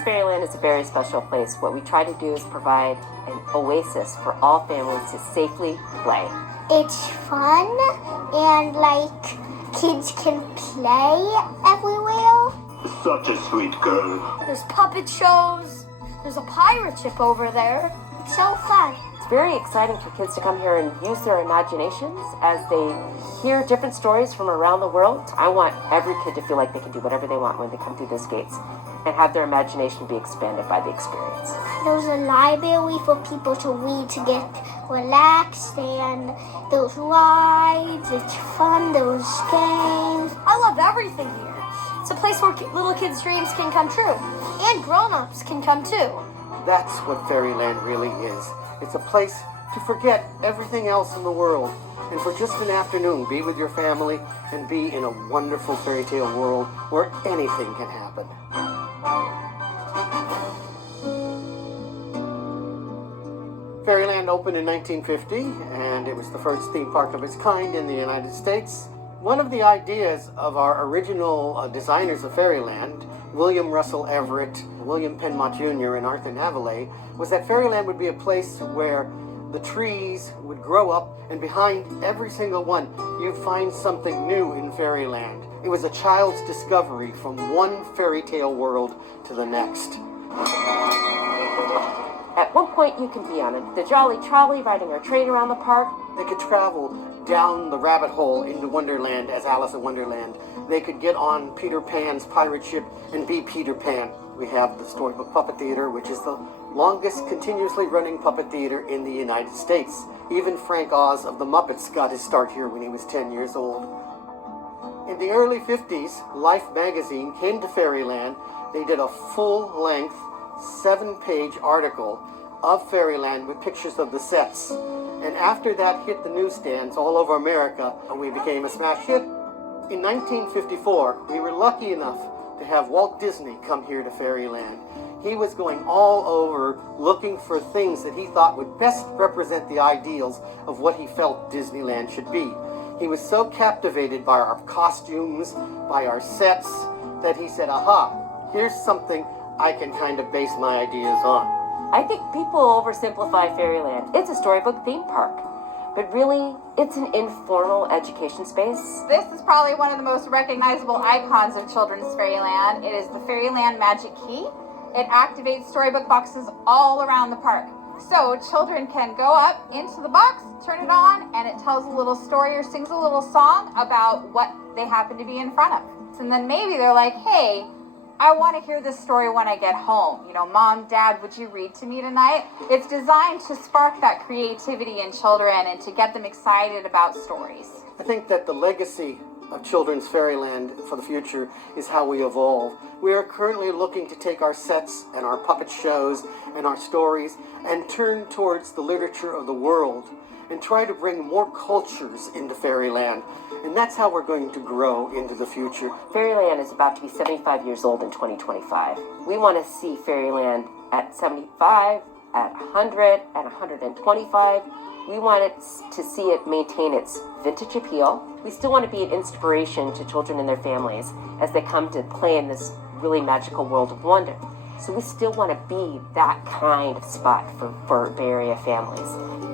Children's Fairyland is a very special place. What we try to do is provide an oasis for all families to safely play. It's fun and kids can play everywhere. Such a sweet girl. There's puppet shows. There's a pirate ship over there. It's so fun. It's very exciting for kids to come here and use their imaginations as they hear different stories from around the world. I want every kid to feel like they can do whatever they want when they come through those gates and have their imagination be expanded by the experience. There's a library for people to read to get relaxed, and there's rides, it's fun, there's games. I love everything here. It's a place where little kids' dreams can come true. And grown-ups can come too. That's what Fairyland really is. It's a place to forget everything else in the world and for just an afternoon be with your family and be in a wonderful fairy tale world where anything can happen. Fairyland opened in 1950 and it was the first theme park of its kind in the United States. One of the ideas of our original designers of Fairyland, William Russell Everett, William Penmont Jr., and Arthur Navalet, was that Fairyland would be a place where the trees would grow up, and behind every single one, you'd find something new in Fairyland. It was a child's discovery from one fairy tale world to the next. At one point, you can be on the Jolly Trolley riding our train around the park. They could travel down the rabbit hole into Wonderland as Alice in Wonderland. They could get on Peter Pan's pirate ship and be Peter Pan. We have the Storybook Puppet Theater, which is the longest continuously running puppet theater in the United States. Even Frank Oz of the Muppets got his start here when he was 10 years old. In the early 50s, Life magazine came to Fairyland. They did a full-length, 7-page article of Fairyland with pictures of the sets. And after that hit the newsstands all over America, we became a smash hit. In 1954, we were lucky enough to have Walt Disney come here to Fairyland. He was going all over looking for things that he thought would best represent the ideals of what he felt Disneyland should be. He was so captivated by our costumes, by our sets, that he said, aha, here's something I can kind of base my ideas on. I think people oversimplify Fairyland. It's a storybook theme park, but really, it's an informal education space. This is probably one of the most recognizable icons of Children's Fairyland. It is the Fairyland Magic Key. It activates storybook boxes all around the park. So children can go up into the box, turn it on, and it tells a little story or sings a little song about what they happen to be in front of. And then maybe they're like, hey, I want to hear this story when I get home. You know, Mom, Dad, would you read to me tonight? It's designed to spark that creativity in children and to get them excited about stories. I think that the legacy of Children's Fairyland for the future is how we evolve. We are currently looking to take our sets and our puppet shows and our stories and turn towards the literature of the world and try to bring more cultures into Fairyland. And that's how we're going to grow into the future. Fairyland is about to be 75 years old in 2025. We want to see Fairyland at 75, at 100, at 125. We want it to see it maintain its vintage appeal. We still want to be an inspiration to children and their families as they come to play in this really magical world of wonder. So we still want to be that kind of spot for Bay Area families.